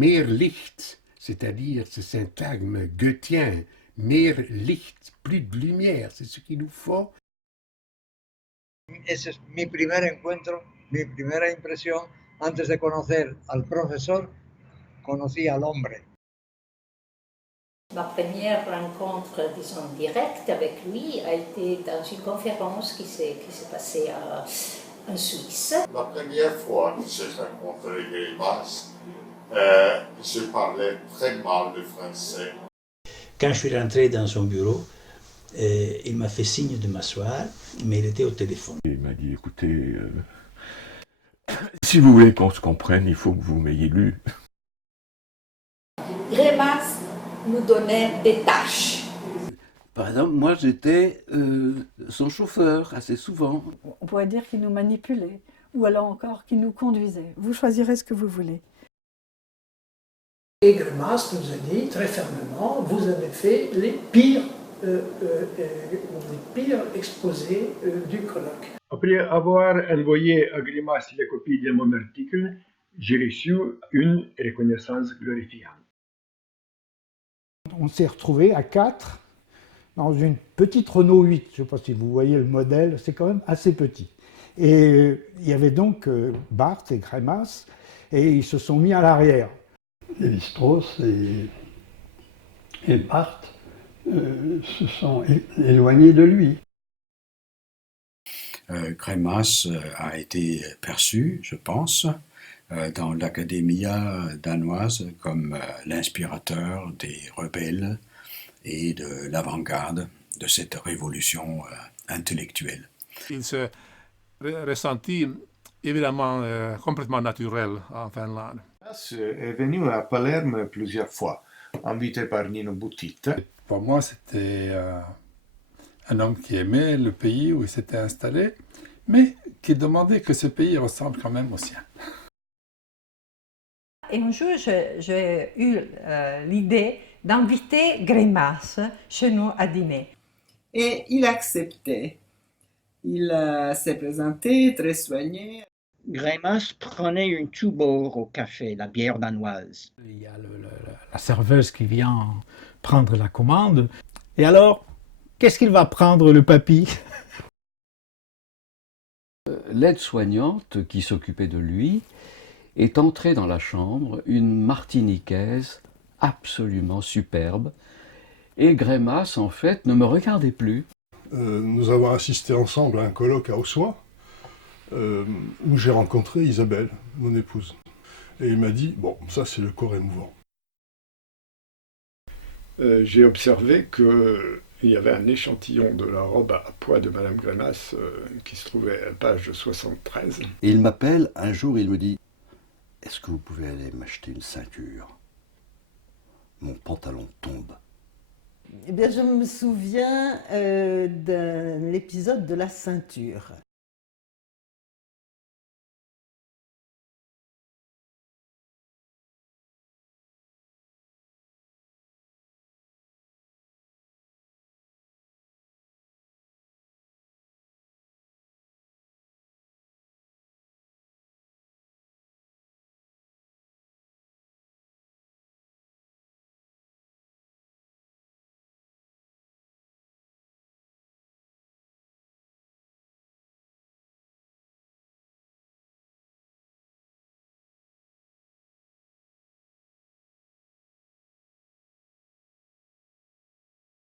mehr Licht, c'est-à-dire ce syntagme goethien, mehr Licht, plus de lumière, c'est ce qu'il nous faut. Ese es mi primer encuentro, mi primera impresión. Antes de conocer al profesor, conocí al hombre. Ma première rencontre, disons, directe avec lui a été dans une conférence qui s'est passée en Suisse. La première fois que j'ai rencontré Greimas, je parlais très mal le français. Quand je suis rentré dans son bureau, il m'a fait signe de m'asseoir, mais il était au téléphone. Il m'a dit, écoutez, si vous voulez qu'on se comprenne, il faut que vous m'ayez lu. Greimas nous donnait des tâches. Par exemple, moi j'étais son chauffeur assez souvent. On pourrait dire qu'il nous manipulait, ou alors encore qu'il nous conduisait. Vous choisirez ce que vous voulez. Et Greimas nous a dit très fermement, vous avez fait les pires exposés du colloque. Après avoir envoyé à Greimas les copies de mon article, j'ai reçu une reconnaissance glorifiante. On s'est retrouvés à 4 dans une petite Renault 8. Je ne sais pas si vous voyez le modèle, c'est quand même assez petit. Et il y avait donc Barthes et Greimas, et ils se sont mis à l'arrière. Lévi-Strauss et Barthes se sont éloignés de lui. Greimas a été perçu, je pense, dans l'Académia danoise comme l'inspirateur des rebelles et de l'avant-garde de cette révolution intellectuelle. Il se ressentit évidemment complètement naturel en Finlande. Est venu à Palerme plusieurs fois, invité par Nino Buttitta. Pour moi, c'était un homme qui aimait le pays où il s'était installé, mais qui demandait que ce pays ressemble quand même au sien. Et un jour, j'ai eu l'idée d'inviter Greimas chez nous à dîner. Et il acceptait. Il s'est présenté très soigné. Greimas prenait une Tuborg au café, la bière danoise. Il y a la serveuse qui vient prendre la commande. Et alors, qu'est-ce qu'il va prendre, le papy? L'aide-soignante qui s'occupait de lui est entrée dans la chambre, une martiniquaise absolument superbe. Et Greimas, en fait, ne me regardait plus. Nous avons assisté ensemble à un colloque à Ossois, où j'ai rencontré Isabelle, mon épouse. Et il m'a dit, bon, ça c'est le corps émouvant. J'ai observé qu'il y avait un échantillon de la robe à pois de Madame Greimas qui se trouvait à page 73. Et il m'appelle, un jour il me dit, est-ce que vous pouvez aller m'acheter une ceinture? Mon pantalon tombe. Eh bien, je me souviens d'un épisode de la ceinture.